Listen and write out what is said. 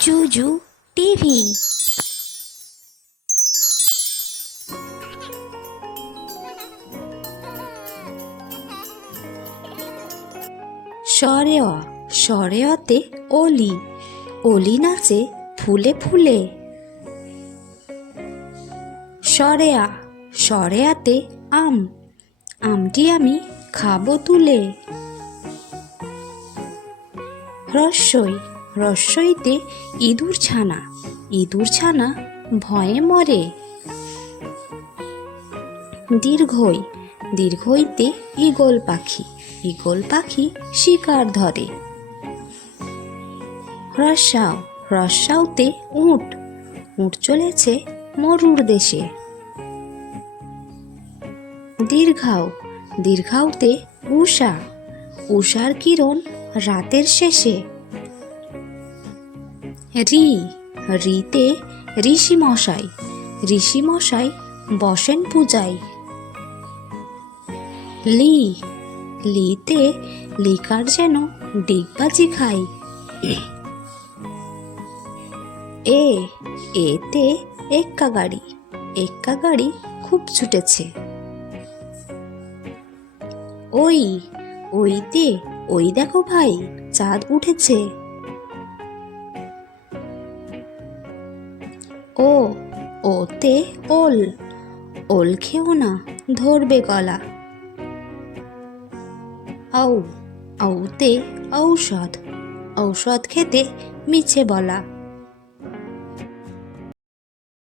জুজু TV. সরেয়া সরেয়াতে অলি, অলি নাচে ফুলে ফুলে। সরেয়া সরেয়াতে আম, আমটি আমি খাবো তুলে। রস্বই রস্বইতে ইঁদুর ছানা, ইঁদুর ছানা ভয়ে মরে। দীর্ঘই দীর্ঘইতে ঈগল পাখি, ঈগল পাখি শিকার ধরে। রস্যাও রস্যাওতে উট, উট চলেছে মরুর দেশে। দীর্ঘাও দীর্ঘাওতে উষা, উষার কিরণ রাতের শেষে। রি রিতে ঋষি মশাই, ঋষি মশাই বসেন পূজায়। লি লিতে লিকার যেন ডিগবাজি খাই। এ এতে এক্কা গাড়ি, এক্কা গাড়ি খুব ছুটেছে। ওই ওইতে ওই দেখো ভাই চাঁদ উঠেছে। ও ওতে ওল, ওল খেও না ধরবে গলা। ঔ ঔতে ঔষধ, ঔষধ খেতে মিছে বলা।